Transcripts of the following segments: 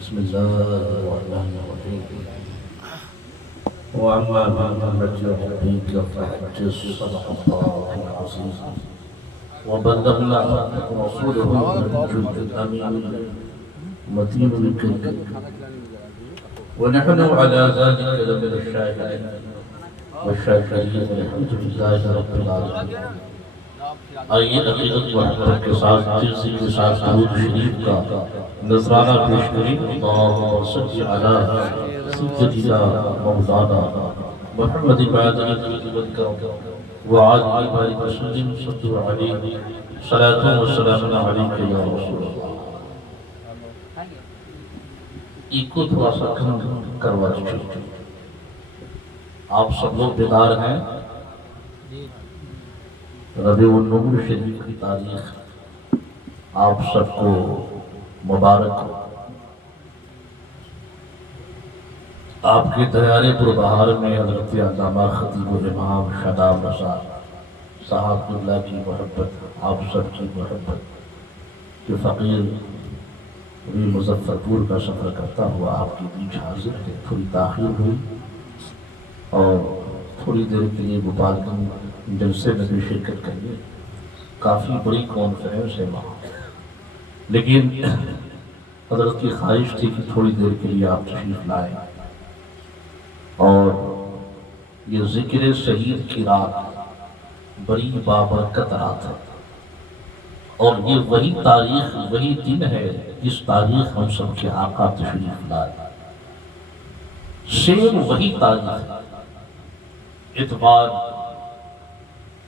بسم الله الرحمن الرحيم وأما بنعمة ربك فحدث صدق الله العظيم وبلغنا رسوله النبي الأمين متين الكريم ونحن على ذلك لمن الشاهدين والشاكرين الحمد لله رب العالمين. آئیے عقیدت محبت کے ساتھ تیزی کے ساتھ درود شریف کا نذرانہ پیش کریں. اللہم صلی علی سیدنا مولانا محمد وعلى آلہ وسلم صلوا علیہ صلاۃ و سلام علیک یا رسول اللہ. ایک کو تھوڑا سا کم کروا دیجیے. آپ سب لوگ بیدار ہیں؟ ربیع النور شریف کی تاریخ آپ سب کو مبارک ہو. آپ کے دیار پربہار میں حضرت علامہ خطیب الامام شاداب رضا صاحب اللہ کی محبت، آپ سب کی محبت کہ فقیر بھی مظفر پور کا سفر کرتا ہوا آپ کے بیچ حاضر ہے. تھوڑی تاخیر ہوئی اور تھوڑی دیر کے لیے گوپالگنج جلسے میں بھی شرکت کریں. کافی بڑی کانفرنس ہے وہاں، لیکن حضرت کی خواہش تھی کہ تھوڑی دیر کے لیے آپ تشریف لائیں. اور یہ ذکر شہید کی رات بڑی بابرکت رات ہے، اور یہ وہی تاریخ، وہی دن ہے جس تاریخ ہم سب کے آقا تشریف لائے. سیم وہی تاریخ اتوار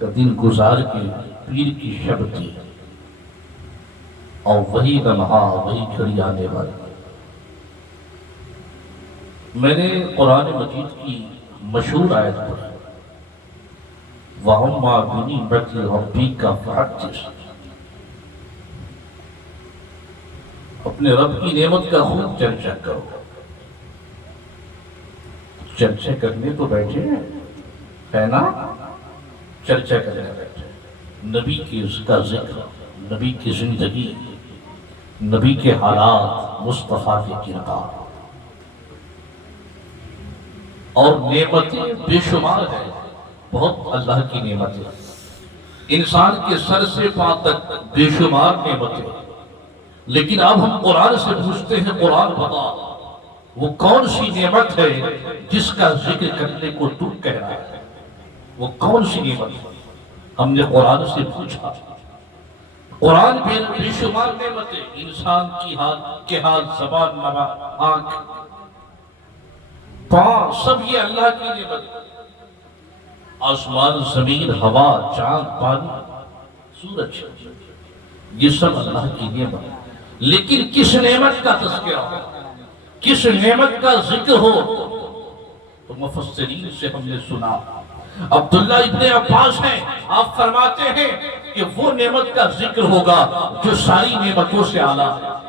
کا دن گزار کے پیر کی شب تھی، اور وہی لمحہ وہی گھڑی آنے والی. میں نے قرآن مجید کی مشہور آیت پڑھی، وَأَمَّا بِنِعْمَتِ رَبِّكَ فَحَدِّثْ. اپنے رب کی نعمت کا خوب چرچا کرو. چرچا کرنے تو بیٹھے ہیں، ہے نا؟ چرچا کرنے بیٹھے. نبی کا ذکر، نبی کی زندگی، نبی کے حالات، مصطفیٰ کے کردار اور نعمتیں بے شمار ہیں. بہت اللہ کی نعمتیں، انسان کے سر سے پاؤں تک بے شمار نعمتیں. لیکن اب ہم قرآن سے پوچھتے ہیں، قرآن بتا وہ کون سی نعمت ہے جس کا ذکر کرنے کو تو کہہ رہا ہے؟ وہ کون سی نعمت ہے؟ ہم نے قرآن سے پوچھا. قرآن بے شمار نعمتیں، انسان کے ہاتھ، زبان، نبا، آنکھ، پاؤں، سب یہ اللہ کی نعمت. آسمان، زمین، ہوا، چاند، پانی، سورج، یہ سب اللہ کی نعمت. لیکن کس نعمت کا تذکرہ ہو، کس نعمت کا ذکر ہو، تو مفسرین سے ہم نے سنا. عبداللہ ابن عباس ہیں، آپ فرماتے ہیں کہ وہ نعمت کا ذکر ہوگا جو ساری نعمتوں سے اعلیٰ ہے.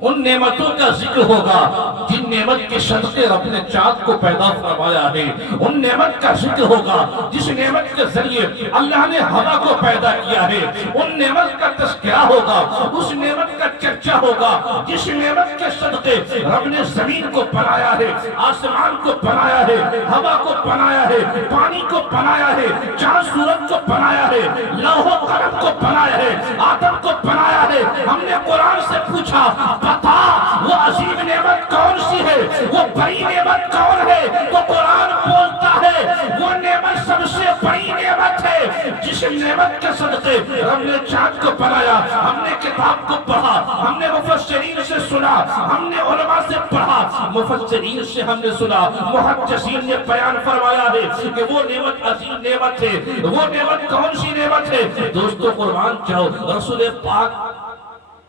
ان نعمتوں کا ذکر ہوگا جن نعمت کے صدقے رب نے چاند کو پیدا فرمایا ہے. ان نعمت کا ذکر ہوگا جس نعمت کے ذریعے اللہ نے ہوا کو پیدا کیا ہے. ان نعمت کا تذکرہ ہوگا، اس نعمت کا چرچا ہوگا جس نعمت کے صدقے رب نے زمین کو بنایا ہے، آسمان کو بنایا ہے، ہوا کو بنایا ہے، پانی کو بنایا ہے، چاند سورج کو بنایا ہے، لوح و قلم کو بنایا ہے، آدم کو بنایا ہے. ہم نے قرآن سے پوچھا بتا وہ عظیم نعمت کون سی ہے، وہ بڑی نعمت کون ہے؟ تو قرآن بولتا ہے وہ نعمت سب سے بڑی نعمت ہے جس نعمت کے صدقے رب نے چاند کو بنایا. ہم نے کتاب کو پڑھا، ہم نے مفسرین سے سنا، ہم نے علماء سے پڑھا، مفسرین سے ہم نے سنا، محدثین نے بیان فرمایا ہے کہ وہ نعمت عظیم نعمت ہے. وہ نعمت کون سی نعمت ہے؟ دوستو قربان جاؤ، رسول پاک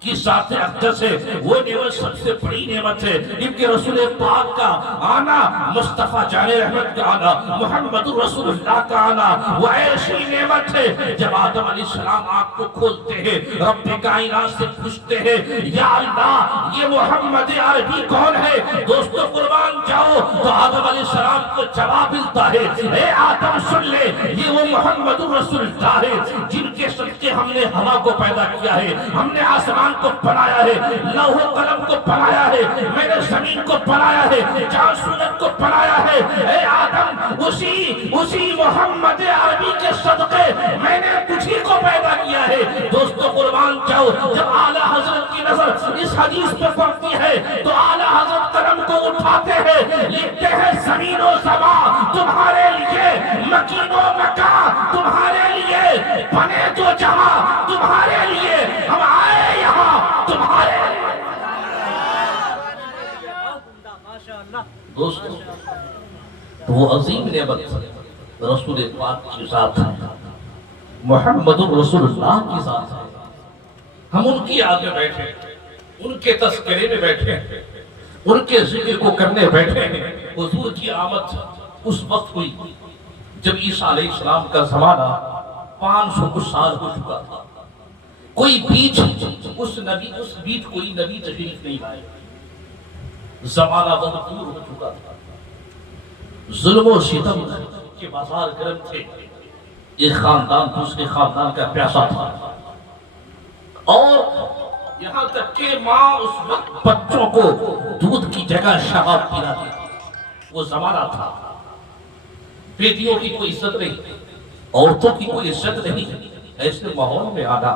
کی ذات اقدس ہے، وہ نعمت سب سے بڑی نعمت ہے. کیونکہ رسول پاک کا آنا، مصطفیٰ جان رحمت کا آنا، محمد رسول اللہ کا آنا، وہ ایسی نعمت ہے. جب آدم علیہ السلام آنکھ کو کھولتے ہیں، رب کائنات سے پوچھتے ہیں یا اللہ یہ محمد عربی کون ہے؟ دوستو قربان جاؤ تو آدم علیہ السلام کو جواب ملتا ہے، اے آدم سن لے، یہ وہ محمد رسول اللہ ہے جن کے صدقے ہم نے ہوا کو پیدا کیا ہے، ہم نے آسمان کو بنایا ہے، لوح و قلم کو بنایا ہے، میں نے زمین کو بنایا ہے، چاند سورج کو بنایا ہے، اے آدم اسی محمد عربی کے صدقے میں نے تجھی کو پیدا کیا ہے۔ دوستو قربان جاؤ، جب اعلیٰ حضرت کی نظر اس حدیث پہ پڑتی ہے تو اعلیٰ حضرت قلم کو اٹھاتے ہیں، لکھتے ہیں زمین و زمان تمہارے لیے، مکین و مکان تمہارے لیے، بنے تو جہاں تمہارے لیے، ہم آئے یہاں تمہارے لیے۔ دوستو وہ عظیم نعمت رسول پاک کی ذات ہے، محمد رسول اللہ کی ذات ہے۔ ہم ان کی آگے بیٹھے، ان کے تذکرے میں بیٹھے، ان کے ذکر کو کرنے بیٹھے ہیں۔ حضور کی آمد اس وقت ہوئی جب عیسیٰ علیہ السلام کا زمانہ 500 کچھ سال ہو چکا تھا۔ کوئی بیچ کوئی نبی تشریف نہیں لائے، زمانہ بہت دور ہو چکا تھا، ظلم و ستم کے بازار گرم تھے، ایک خاندان دوسرے خاندان کا پیاسا تھا، اور یہاں تک کہ ماں اس وقت بچوں کو دودھ کی جگہ شراب پلاتی تھی۔ وہ زمانہ تھا، بیٹیوں کی کوئی عزت نہیں، عورتوں کی کوئی عزت نہیں۔ ایسے ماحول میں آنا،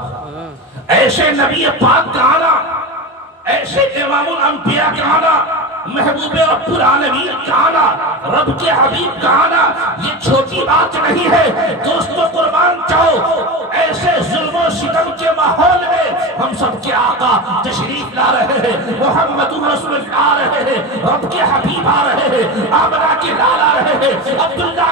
ایسے نبی پاک کا آنا، ایسے امام الانبیاء کا آنا، محبوب رب العالمین کا آنا، رب کے حبیب کا آنا، یہ چھوٹی بات نہیں ہے۔ دوستو قربان جاؤ، ایسے ظلم و ستم کے ماحول میں ہم سب کے آقا تشریف لا رہے ہیں، محمد رسول اللہ آ رہے ہیں، رب کے حبیب آ رہے ہیں، آمنہ کے لال آ رہے ہیں، عبداللہ